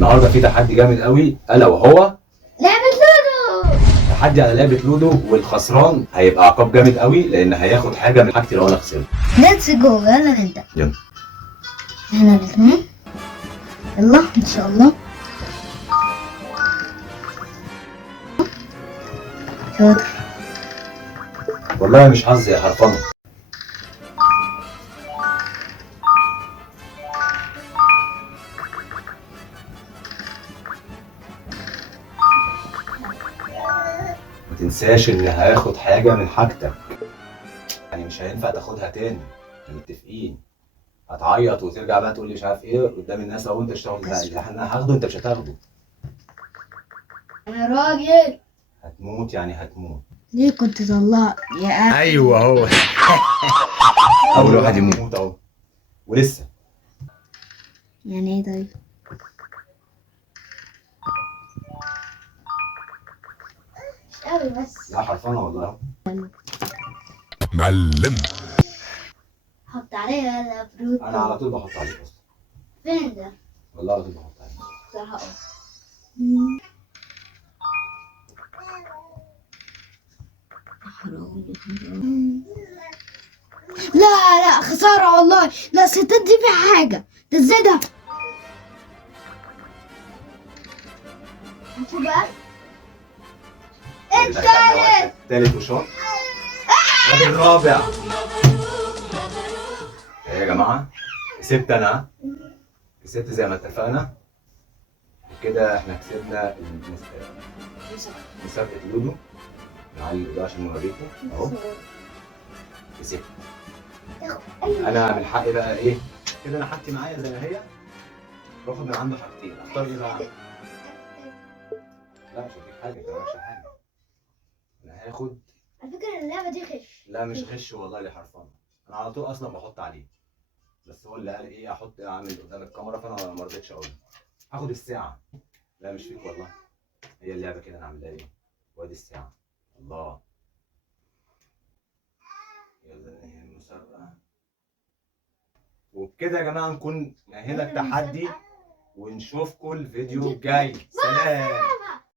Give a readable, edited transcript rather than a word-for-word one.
النهارده في تحدي جامد قوي الا وهو لعبة لودو. تحدي على لعبه لودو، والخسران هيبقى عقاب جامد قوي لان هياخد حاجه من حاجتي لو انا خسرت. ليتس جو، يلا نبدأ. يلا احنا الاثنين. يلا ان شاء الله. شاطر. والله مش حظي يا حرفنه. ما تنساش ان هاخد حاجه من حاجتك، يعني مش هينفع تاخدها تاني، احنا متفقين. هتعيط وترجع بقى تقول لي مش عارف ايه قدام الناس لو انت اشتغل اللي انا هاخده انت مش هتاخده. انا راجل. هتموت يعني هتموت. ليه كنت طلعت يا اخي؟ ايوه هو اول واحد يموت اهو ولسه. يعني ايه طيب؟ مش قوي بس. لا حرفنه والله. معلم. حط عليها الافروت. انا على طول بحط عليك اصلا. فين ده؟ والله على طول بحط عليك. بصراحة لا لا خسارة والله. لا ستات دي فيها حاجة. ده ازاي ده؟ شوف بقى. التالت. التالت وشاط. الرابع. ايه يا جماعه؟ كسبت انا. كسبت زي ما اتفقنا. وكده احنا كسبنا مسابقة لودو. نعلي الإضاءة عشان نوريكم اهو. كسبت. انا من حقي بقى ايه؟ كده انا حاجتي معايا زي ما هي. باخد من عنده حاجتين، اختار ايه بقى؟ لا مش هديك حاجة، انت مالكش حاجة. انا هاخد. على فكرة اللعبة دي غش. لا مش غش والله اللي حرفان. انا على طول اصلا بحط عليه. بس هو اللي قال ايه احط اعمل قدام الكاميرا فانا ما رضيتش اقول. هاخد الساعة. لا مش فيك والله. هي اللعبة كده انا عاملها ايه؟ وادي الساعة. الله. يلا ننهي المسابقة. وبكده يا جماعة نكون نهينا التحدي ونشوفكم الفيديو الجاي. سلام.